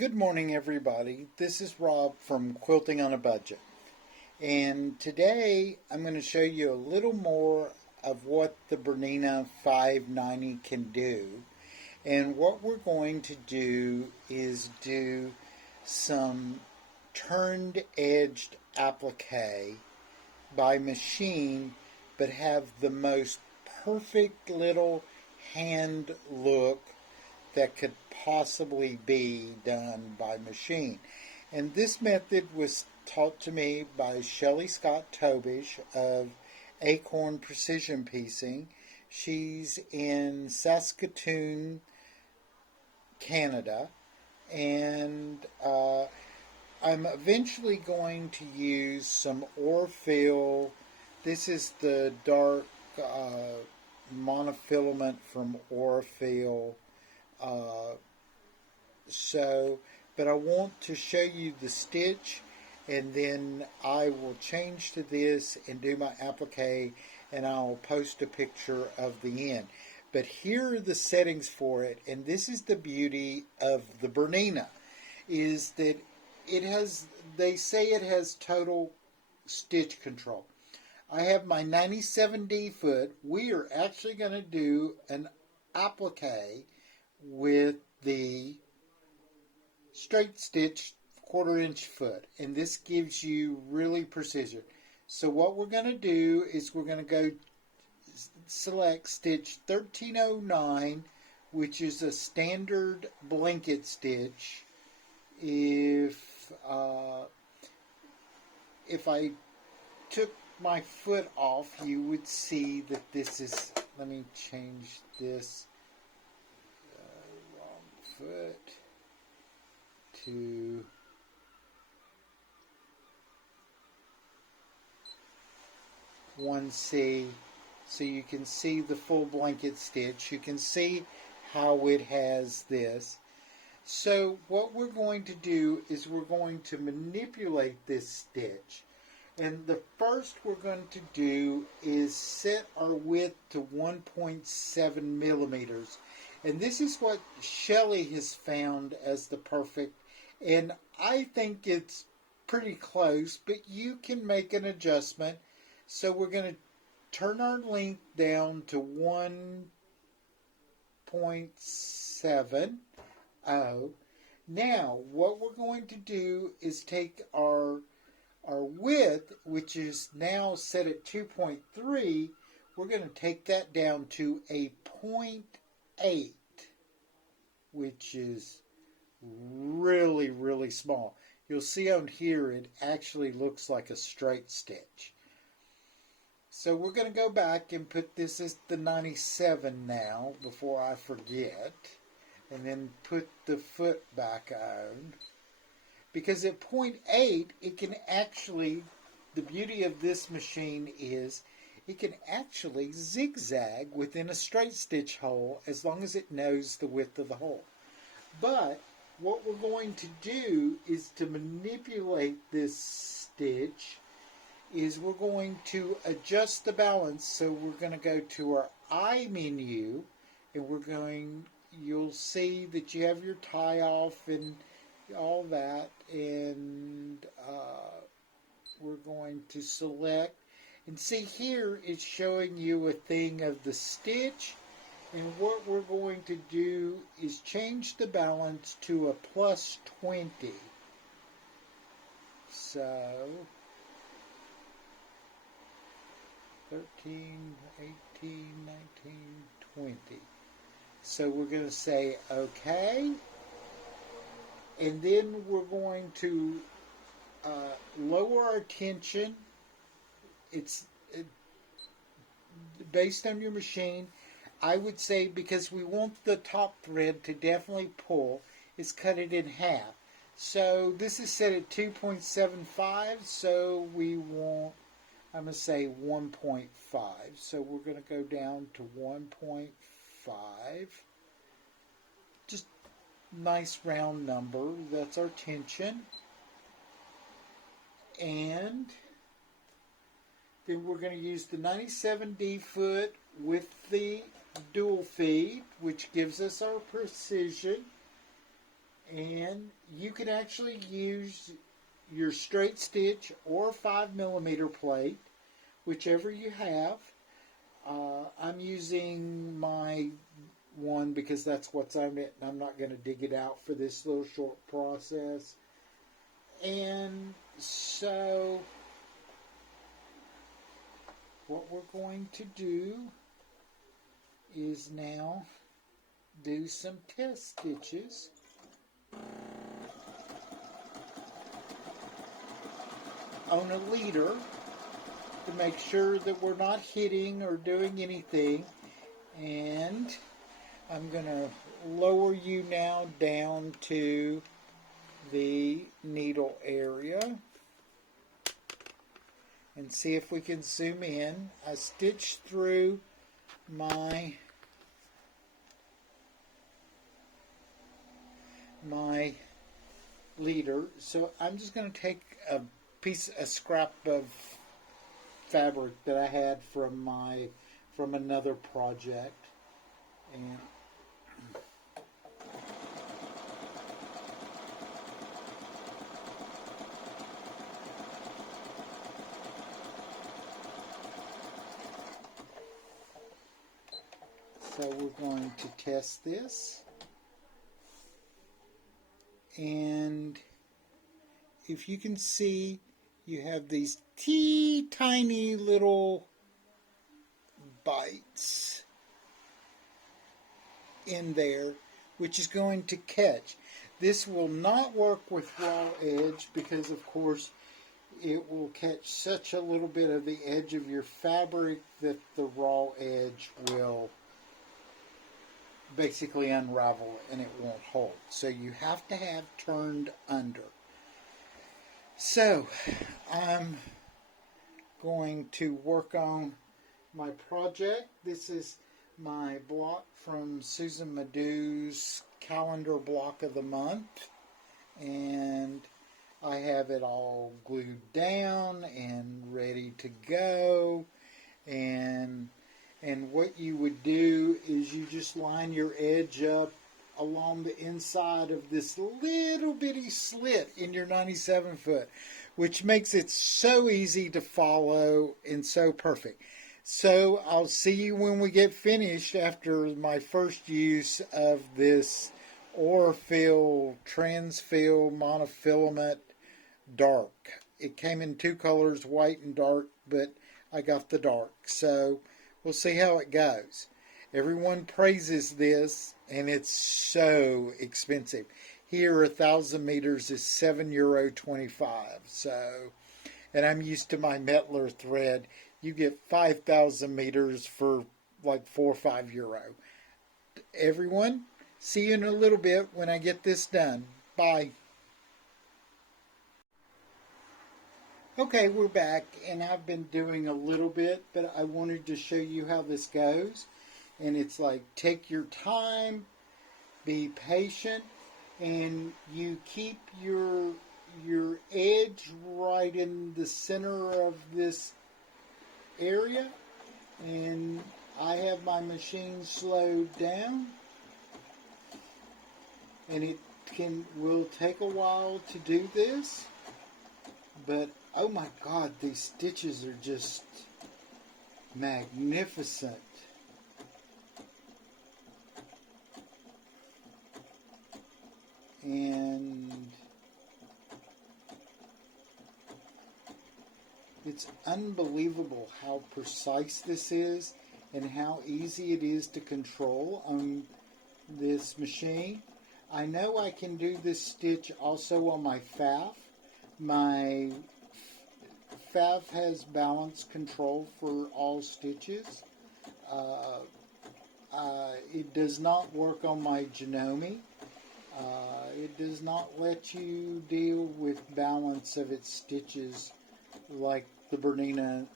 Good morning, everybody. This is Rob from Quilting on a Budget. And today I'm going to show you a little more of what the Bernina 590 can do. And what we're going to do is do some turned edged applique by machine, but have the most perfect little hand look that could possibly be done by machine. And this method was taught to me by Shelly Tobisch of Acorn Precision Piecing. She's in Saskatoon, Canada, and I'm eventually going to use some Aurifil. This is the dark monofilament from Aurifil. But I want to show you the stitch, and then I will change to this and do my applique, and I'll post a picture of the end. But here are the settings for it, and this is the beauty of the Bernina, is that it has, they say it has total stitch control. I have my 97D foot. We are actually going to do an applique with the straight stitch 1/4 inch foot, and this gives you really precision. So what we're going to do is we're going to go select stitch 1309, which is a standard blanket stitch. If I took my foot off, you would see that this is, let me change this foot to one C, so you can see the full blanket stitch. You can see how it has this. So what we're going to do is we're going to manipulate this stitch, and the first we're going to do is set our width to 1.7 millimeters. And this is what Shelly has found as the perfect, and I think it's pretty close, but you can make an adjustment. So we're going to turn our length down to 1.70. Now, what we're going to do is take our width, which is now set at 2.3, we're going to take that down to a 0.8, which is really, really small. You'll see on here it actually looks like a straight stitch. So we're going to go back and put this as the 97 now before I forget, and then put the foot back on. Because at 0.8 it can actually, the beauty of this machine is it can actually zigzag within a straight stitch hole as long as it knows the width of the hole. But what we're going to do is to manipulate this stitch is we're going to adjust the balance. So we're going to go to our I menu, and we're going, you'll see that you have your tie off and all that, and we're going to select, and see here it's showing you a thing of the stitch, and what we're going to do is change the balance to a plus 20. So 13, 18, 19, 20. So we're going to say OK, and then we're going to lower our tension. It's based on your machine. I would say, because we want the top thread to definitely pull, is cut it in half. So this is set at 2.75, so we want, I'm going to say 1.5. So we're going to go down to 1.5. Just nice round number. That's our tension. And then we're going to use the 97D foot with the dual feed, which gives us our precision. And you can actually use your straight stitch or 5 millimeter plate, whichever you have. I'm using my one because that's what's on it, and I'm not going to dig it out for this little short process. And so what we're going to do is now do some test stitches. On a leader to make sure that we're not hitting or doing anything. And I'm going to lower you now down to the needle area and see if we can zoom in. I stitched through my leader, so I'm just going to take a scrap of fabric that I had from another project, and so we're going to test this. And if you can see, you have these tiny little bites in there, which is going to catch. This will not work with raw edge because, of course, it will catch such a little bit of the edge of your fabric that the raw edge will basically unravel and it won't hold. So you have to have turned under. So I'm going to work on my project. This is my block from Susan Madew's calendar block of the month, and I have it all glued down and ready to go. And what you would do is you just line your edge up along the inside of this little bitty slit in your 97 foot, which makes it so easy to follow and so perfect. So I'll see you when we get finished after my first use of this Aurifil Transfill Monofilament Dark. It came in two colors, white and dark, but I got the dark. So we'll see how it goes. Everyone praises this, and it's so expensive. Here, 1,000 meters is €7.25. So, and I'm used to my Mettler thread. You get 5,000 meters for like €4 or €5. Everyone, see you in a little bit when I get this done. Bye. Okay, we're back, and I've been doing a little bit, but I wanted to show you how this goes. And it's like, take your time, be patient, and you keep your edge right in the center of this area. And I have my machine slowed down, and it will take a while to do this, but oh my God, these stitches are just magnificent. And it's unbelievable how precise this is and how easy it is to control on this machine. I know I can do this stitch also on my FAF. My FAF has balance control for all stitches. It does not work on my Janome. It does not let you deal with balance of its stitches like the Bernina.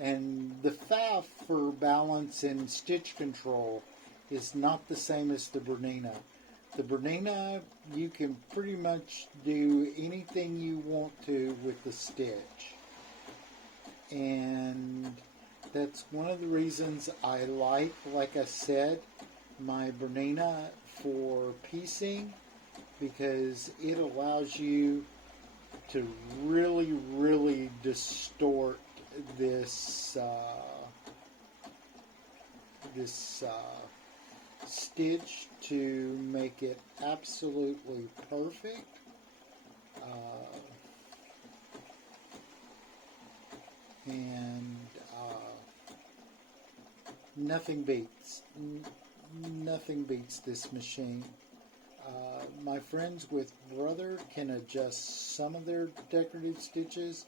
And the FAF for balance and stitch control is not the same as the Bernina. The Bernina, you can pretty much do anything you want to with the stitch. And that's one of the reasons I like I said, my Bernina for piecing because it allows you to really, really distort this stitch to make it absolutely perfect. And nothing beats this machine. My friends with Brother can adjust some of their decorative stitches,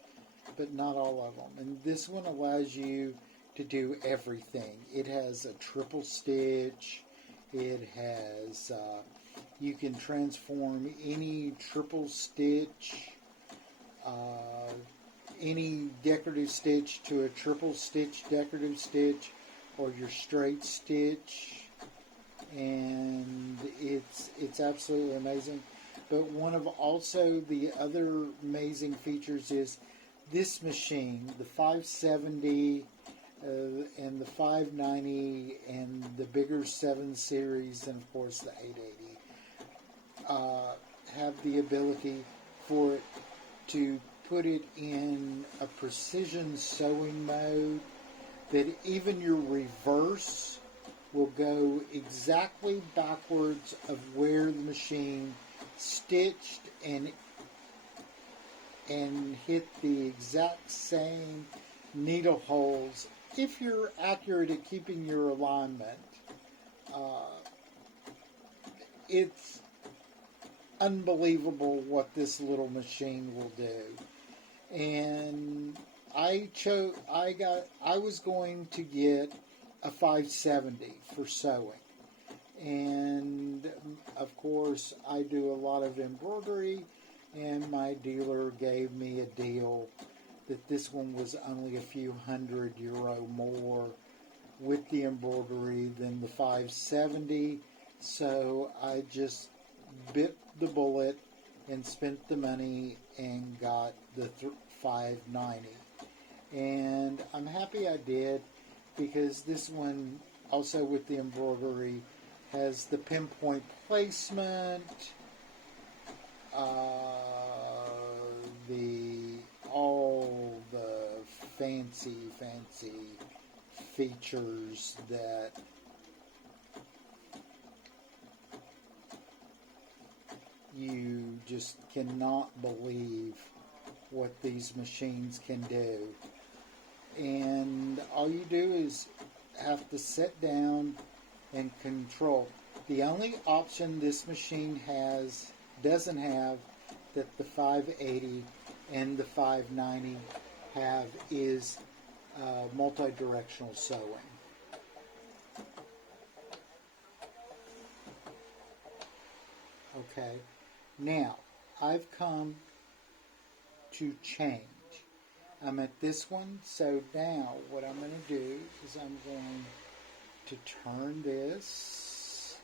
but not all of them. And this one allows you to do everything. It has a triple stitch. It has, you can transform any triple stitch, any decorative stitch to a triple stitch decorative stitch, or your straight stitch. And it's absolutely amazing. But one of also the other amazing features is this machine, the 570 and the 590 and the bigger 7 series, and of course the 880 have the ability for it to put it in a precision sewing mode that even your reverse will go exactly backwards of where the machine stitched and hit the exact same needle holes if you're accurate at keeping your alignment. It's unbelievable what this little machine will do. And I was going to get a 570 for sewing. And of course I do a lot of embroidery, and my dealer gave me a deal that this one was only a few €100 more with the embroidery than the 570. So I just bit the bullet and spent the money and got the 590. And I'm happy I did, because this one, also with the embroidery, has the pinpoint placement, all the fancy features that you just cannot believe what these machines can do. And all you do is have to sit down and control. The only option this machine doesn't have that the 580 and the 590 have is multi-directional sewing. Okay, now I've come to change. I'm at this one, so now what I'm going to do is I'm going to turn this.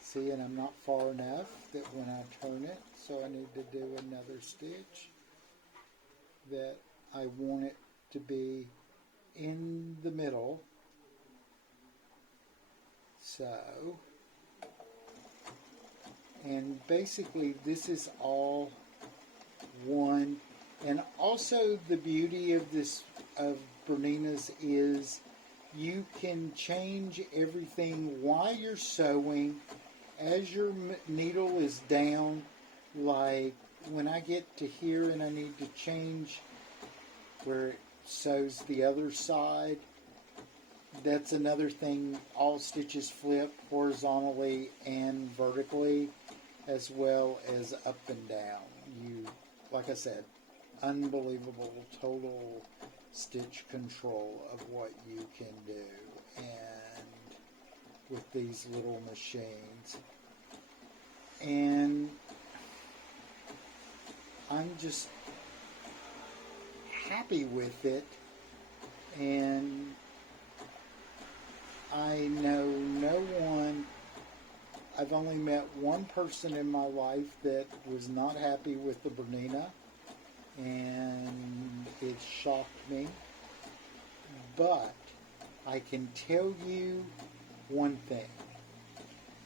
See, and I'm not far enough that when I turn it, so I need to do another stitch that I want it to be in the middle. So, and basically this is all one. And also the beauty of Bernina's is you can change everything while you're sewing as your needle is down. Like when I get to here and I need to change where it sews the other side, that's another thing. All stitches flip horizontally and vertically, as well as up and down. Like I said, unbelievable total stitch control of what you can do, and with these little machines. And I'm just happy with it, and I know no one, I've only met one person in my life that was not happy with the Bernina, and it shocked me. But I can tell you one thing.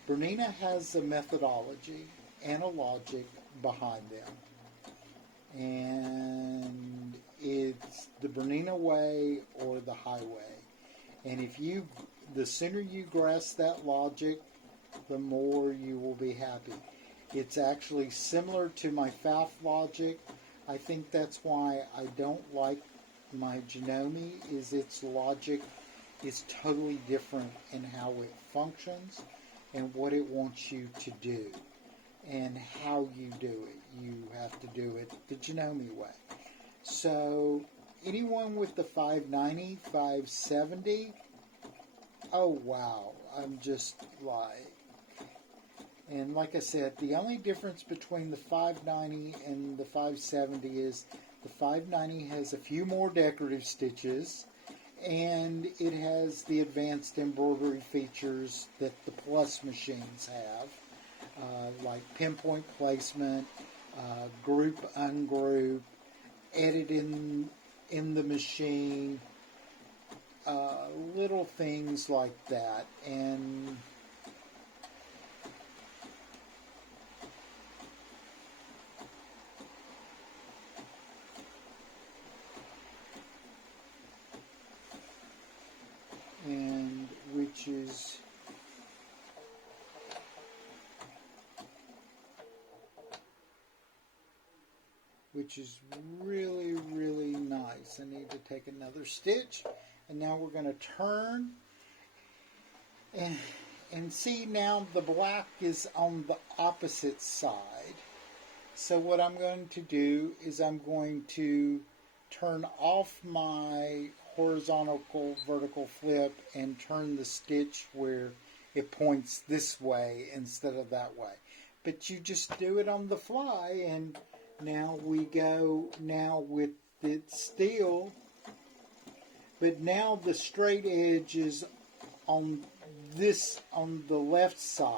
Bernina has a methodology and a logic behind them. And it's the Bernina way or the highway. And the sooner you grasp that logic, the more you will be happy. It's actually similar to my Pfaff logic. I think that's why I don't like my Janome, is its logic is totally different in how it functions and what it wants you to do and how you do it. You have to do it the Janome way. So anyone with the 590, 570, oh wow, I'm just like, and like I said, the only difference between the 590 and the 570 is the 590 has a few more decorative stitches, and it has the advanced embroidery features that the Plus machines have, like pinpoint placement, group, ungroup, edit in the machine, little things like that. And which is really, really nice. I need to take another stitch, and now we're going to turn and see now the black is on the opposite side. So what I'm going to do is I'm going to turn off my horizontal vertical flip and turn the stitch where it points this way instead of that way. But you just do it on the fly, and now we go now with it still, but now the straight edge is on the left side.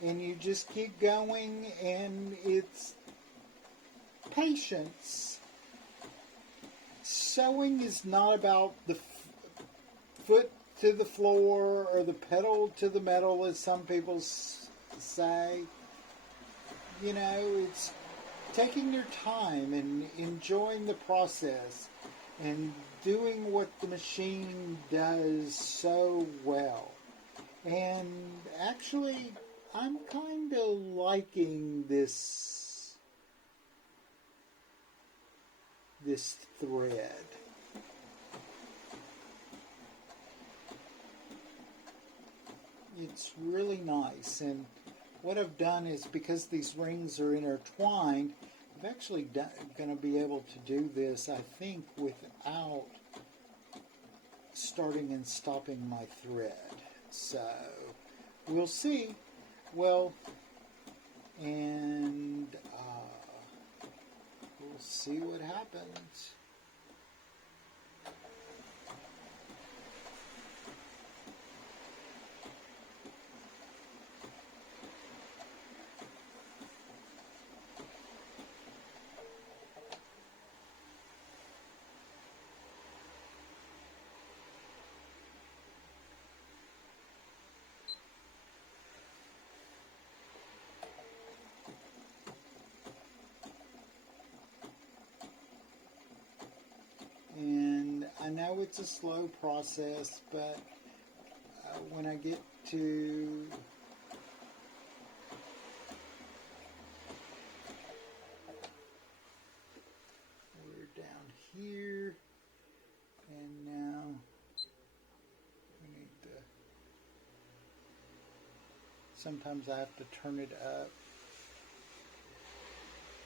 And you just keep going, and it's patience. Sewing is not about the foot to the floor or the pedal to the metal, as some people say. You know, it's taking your time and enjoying the process and doing what the machine does so well. And actually, I'm kind of liking this thread. It's really nice, and what I've done is, because these rings are intertwined, I'm actually going to be able to do this, I think, without starting and stopping my thread. So we'll see. Well, and we'll see what happens. And I know it's a slow process, but when I get to we're down here, and now we need to, sometimes I have to turn it up.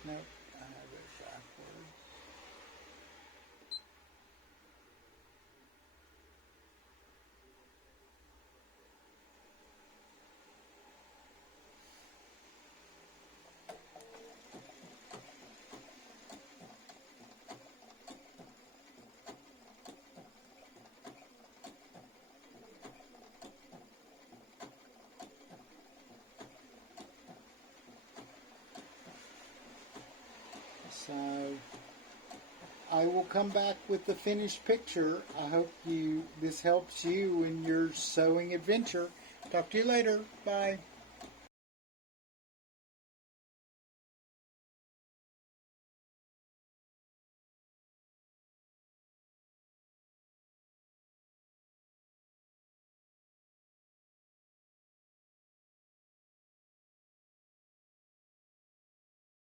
Nope, I have it backwards. So I will come back with the finished picture. I hope this helps you in your sewing adventure. Talk to you later. Bye.